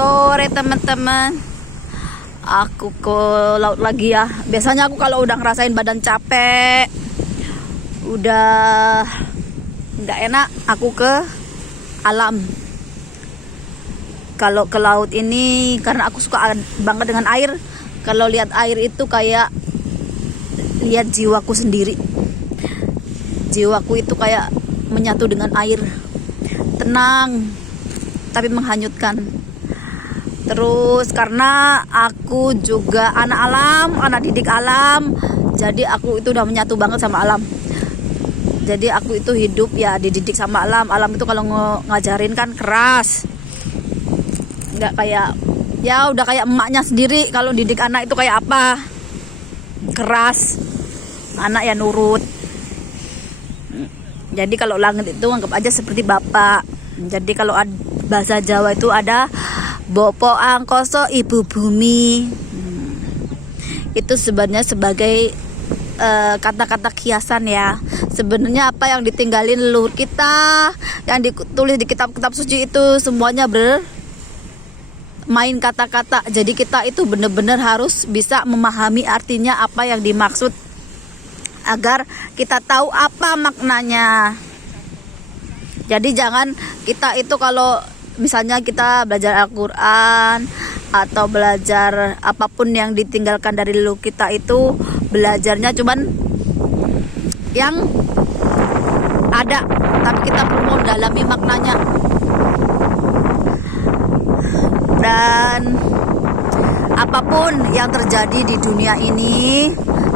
sore teman-teman. Aku ke laut lagi ya. Biasanya aku kalau udah ngerasain badan capek, udah nggak enak, aku ke alam. Kalau ke laut ini karena aku suka banget dengan air. Kalau lihat air itu kayak lihat jiwaku sendiri. Jiwaku itu kayak menyatu dengan air. Tenang tapi menghanyutkan. Terus karena aku juga anak alam, anak didik alam, jadi aku itu udah menyatu banget sama alam. Jadi aku itu hidup ya dididik sama alam. Alam itu kalau ngajarin kan keras, nggak kayak ya udah kayak emaknya sendiri. Kalau didik anak itu kayak apa? Keras. Anak ya nurut. Jadi kalau langit itu anggap aja seperti bapak. Jadi kalau bahasa Jawa itu ada Bopo Angkoso Ibu Bumi. Itu sebenarnya sebagai kata-kata kiasan ya. Sebenarnya apa yang ditinggalin leluhur kita, yang ditulis di kitab-kitab suci itu semuanya bermain kata-kata. Jadi kita itu benar-benar harus bisa memahami artinya apa yang dimaksud agar kita tahu apa maknanya. Jadi jangan kita itu kalau misalnya kita belajar Al-Quran atau belajar apapun yang ditinggalkan dari leluhur kita itu, belajarnya cuman yang ada, tapi kita perlu mendalami maknanya. Dan apapun yang terjadi di dunia ini,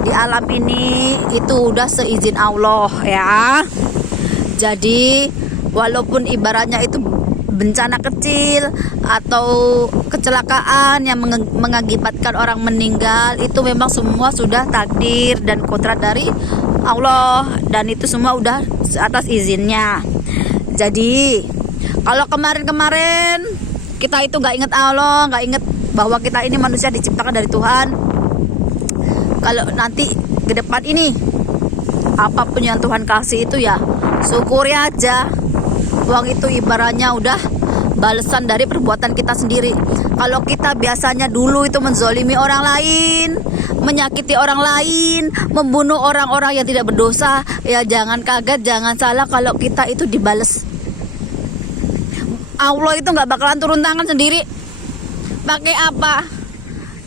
di alam ini, itu udah seizin Allah ya. Jadi walaupun ibaratnya itu bencana kecil atau kecelakaan yang mengakibatkan orang meninggal, itu memang semua sudah takdir dan kodrat dari Allah, dan itu semua udah atas izinnya. Jadi kalau kemarin-kemarin kita itu nggak ingat Allah, nggak ingat bahwa kita ini manusia diciptakan dari Tuhan, kalau nanti ke depan ini apapun yang Tuhan kasih itu ya syukuri aja. Uang itu ibaratnya udah balasan dari perbuatan kita sendiri. Kalau kita biasanya dulu itu menzolimi orang lain, menyakiti orang lain, membunuh orang-orang yang tidak berdosa, ya jangan kaget, jangan salah kalau kita itu dibales. Allah itu nggak bakalan turun tangan sendiri. Pakai apa?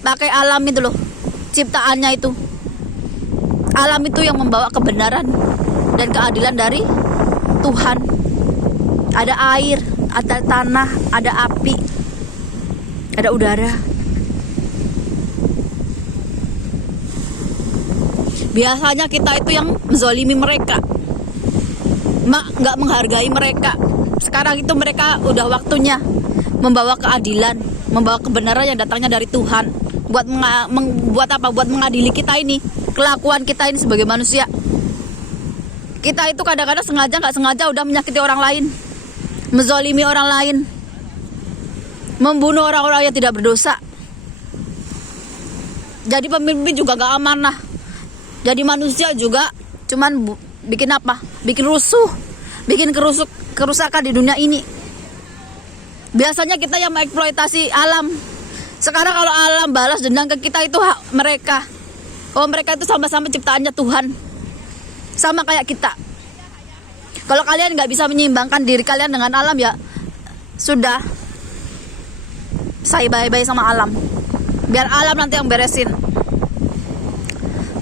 Pakai alam itu loh, ciptaannya itu. Alam itu yang membawa kebenaran dan keadilan dari Tuhan. Ada air, ada tanah, ada api, ada udara. Biasanya kita itu yang menzolimi mereka, nggak menghargai mereka. Sekarang itu mereka udah waktunya membawa keadilan, membawa kebenaran yang datangnya dari Tuhan. Buat apa? Buat mengadili kita ini, kelakuan kita ini sebagai manusia. Kita itu kadang-kadang sengaja nggak sengaja udah menyakiti orang lain, menzolimi orang lain, membunuh orang-orang yang tidak berdosa. Jadi pemimpin juga gak amanah. Jadi manusia juga cuman bikin apa? Bikin rusuh, bikin kerusakan di dunia ini. Biasanya kita yang mengeksploitasi alam. Sekarang kalau alam balas dendam ke kita, itu hak mereka. Oh, mereka itu sama-sama ciptaannya Tuhan, sama kayak kita. Kalau kalian nggak bisa menyeimbangkan diri kalian dengan alam, ya sudah, say bye-bye sama alam. Biar alam nanti yang beresin.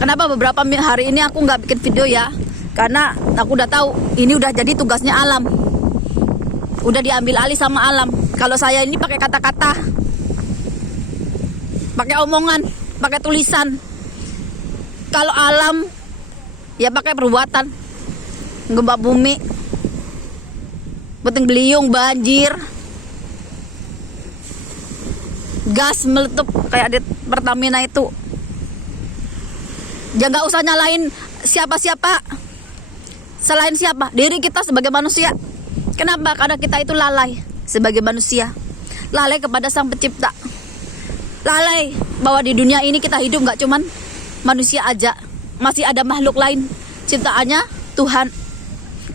Kenapa beberapa hari ini aku nggak bikin video ya? Karena aku udah tahu ini udah jadi tugasnya alam. Udah diambil alih sama alam. Kalau saya ini pakai kata-kata, pakai omongan, pakai tulisan. Kalau alam ya pakai perbuatan. Gempa bumi, puting beliung, banjir, gas meletup kayak di Pertamina itu. Ya nggak usah nyalain siapa-siapa. Selain siapa? Diri kita sebagai manusia. Kenapa? Karena kita itu lalai sebagai manusia. Lalai kepada Sang Pencipta. Lalai bahwa di dunia ini kita hidup nggak cuman manusia aja, masih ada makhluk lain ciptaannya Tuhan.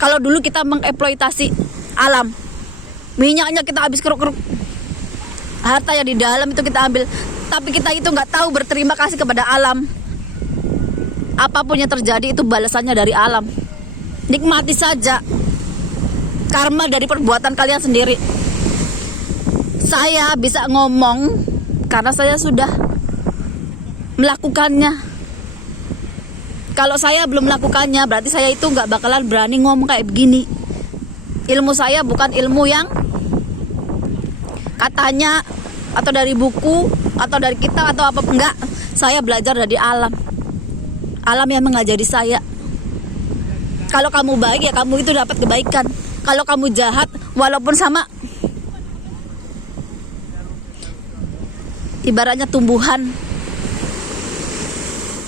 Kalau dulu kita mengeksploitasi alam, minyaknya kita habis keruk-keruk, harta yang di dalam itu kita ambil, tapi kita itu nggak tahu berterima kasih kepada alam. Apapun yang terjadi itu balasannya dari alam. Nikmati saja karma dari perbuatan kalian sendiri. Saya bisa ngomong karena saya sudah melakukannya. Kalau saya belum melakukannya, berarti saya itu nggak bakalan berani ngomong kayak begini. Ilmu saya bukan ilmu yang katanya atau dari buku atau dari kitab atau apa, enggak. Saya belajar dari alam. Alam yang mengajari saya. Kalau kamu baik ya kamu itu dapat kebaikan. Kalau kamu jahat walaupun sama, ibaratnya tumbuhan,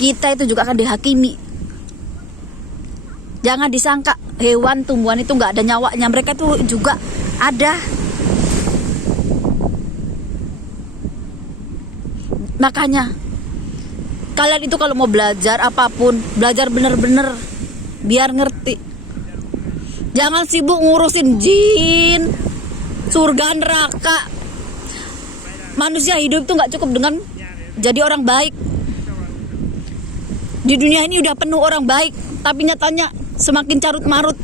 kita itu juga akan dihakimi. Jangan disangka hewan, tumbuhan itu nggak ada nyawanya, mereka itu juga ada. Makanya kalian itu kalau mau belajar apapun, belajar bener-bener biar ngerti. Jangan sibuk ngurusin jin, surga, neraka. Manusia hidup itu nggak cukup dengan jadi orang baik. Di dunia ini udah penuh orang baik, tapi nyatanya semakin carut marut.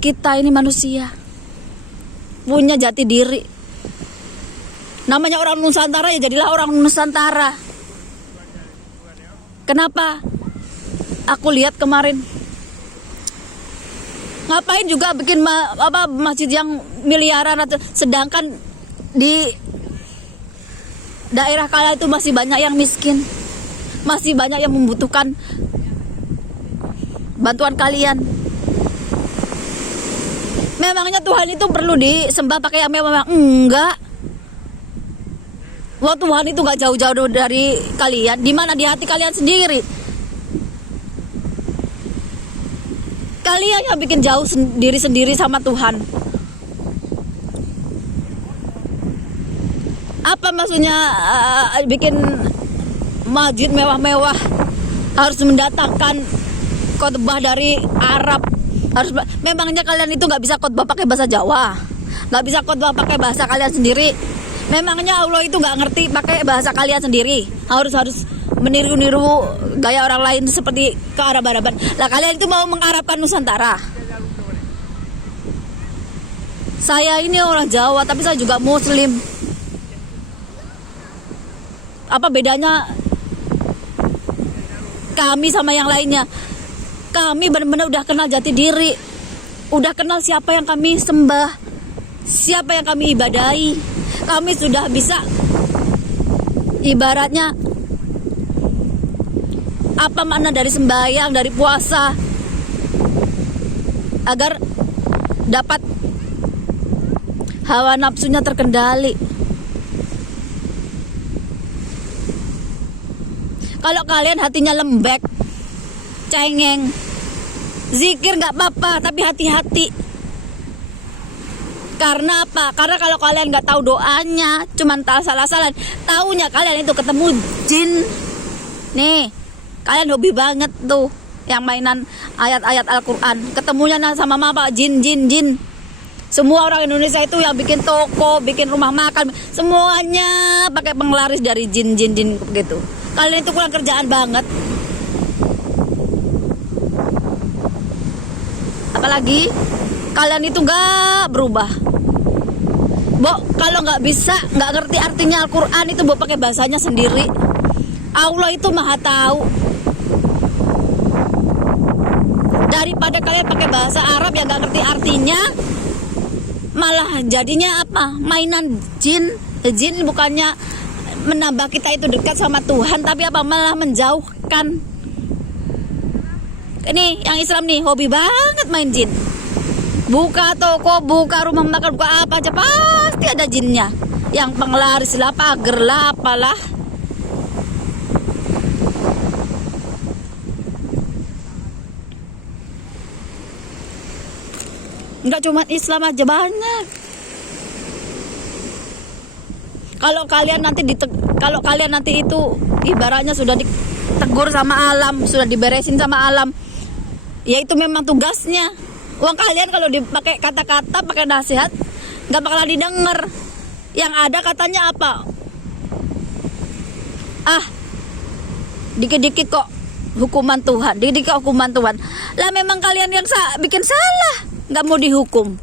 Kita ini manusia punya jati diri. Namanya orang Nusantara ya jadilah orang Nusantara. Kenapa? Aku lihat kemarin, ngapain juga bikin masjid yang miliaran, sedangkan di daerah kalian itu masih banyak yang miskin, masih banyak yang membutuhkan bantuan kalian. Memangnya Tuhan itu perlu disembah pakai yang mewah? Enggak. Wah, Tuhan itu gak jauh-jauh dari kalian. Di mana? Di hati kalian sendiri. Kalian yang bikin jauh sendiri sama Tuhan. Apa maksudnya bikin masjid mewah-mewah, harus mendatangkan khotbah dari Arab? Memangnya kalian itu nggak bisa khotbah pakai bahasa Jawa, nggak bisa khotbah pakai bahasa kalian sendiri? Memangnya Allah itu nggak ngerti pakai bahasa kalian sendiri? Harus meniru-niru gaya orang lain seperti kearab-araban. Lah kalian itu mau mengarabkan Nusantara? Saya ini orang Jawa, tapi saya juga Muslim. Apa bedanya kami sama yang lainnya? Kami benar-benar udah kenal jati diri, udah kenal siapa yang kami sembah, siapa yang kami ibadahi. Kami sudah bisa ibaratnya apa makna dari sembahyang, dari puasa, agar dapat hawa nafsunya terkendali. Kalau kalian hatinya lembek, cengeng, zikir nggak apa-apa, tapi hati-hati. Karena apa? Karena kalau kalian nggak tahu doanya, cuman salah-salah, taunya kalian itu ketemu jin. Nih, kalian hobi banget tuh yang mainan ayat-ayat Al-Quran. Ketemunya sama apa? Jin. Semua orang Indonesia itu yang bikin toko, bikin rumah makan, semuanya pakai penglaris dari jin begitu. Kalian itu kurang kerjaan banget. Apalagi kalian itu nggak berubah. Kalau nggak bisa, nggak ngerti artinya Al-Quran itu pakai bahasanya sendiri. Allah itu maha tahu. Daripada kalian pakai bahasa Arab yang nggak ngerti artinya, malah jadinya apa? Mainan jin. Jin bukannya menambah kita itu dekat sama Tuhan, tapi apa? Malah menjauhkan. Ini yang Islam nih hobi banget main jin. Buka toko, buka rumah makan, buka apa aja pasti ada jinnya. Yang penglaris lah, pager lah, apalah. Enggak cuma Islam aja, banyak. Kalau kalian nanti itu ibaratnya sudah ditegur sama alam, sudah diberesin sama alam, ya itu memang tugasnya. Uang kalian kalau dipakai kata-kata, pakai nasihat, nggak bakalan didengar. Yang ada katanya apa? Ah, dikit-dikit kok hukuman Tuhan, dikit-dikit hukuman Tuhan. Lah memang kalian yang bikin salah, nggak mau dihukum.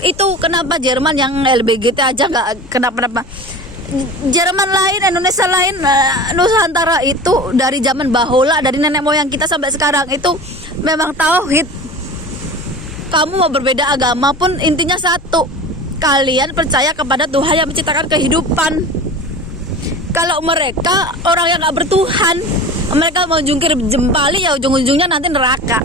Itu kenapa Jerman yang LGBT aja nggak kenapa-napa? Jerman lain, Indonesia lain, Nusantara itu dari zaman bahula, dari nenek moyang kita sampai sekarang itu memang tauhid. Kamu mau berbeda agama pun intinya satu, kalian percaya kepada Tuhan yang menciptakan kehidupan. Kalau mereka orang yang nggak bertuhan, mereka mau jungkir jempali, ya ujung-ujungnya nanti neraka.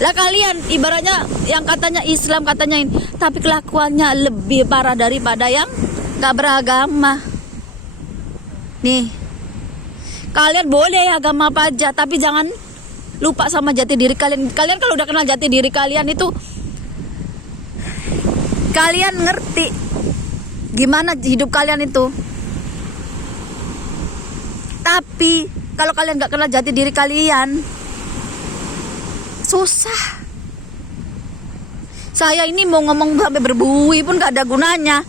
Lah kalian ibaratnya yang katanya Islam, katanya ini, tapi kelakuannya lebih parah daripada yang gak beragama. Nih, kalian boleh agama apa aja, tapi jangan lupa sama jati diri kalian. Kalian kalau udah kenal jati diri kalian itu, kalian ngerti gimana hidup kalian itu. Tapi kalau kalian gak kenal jati diri kalian, susah. Saya ini mau ngomong sampai berbuih pun gak ada gunanya.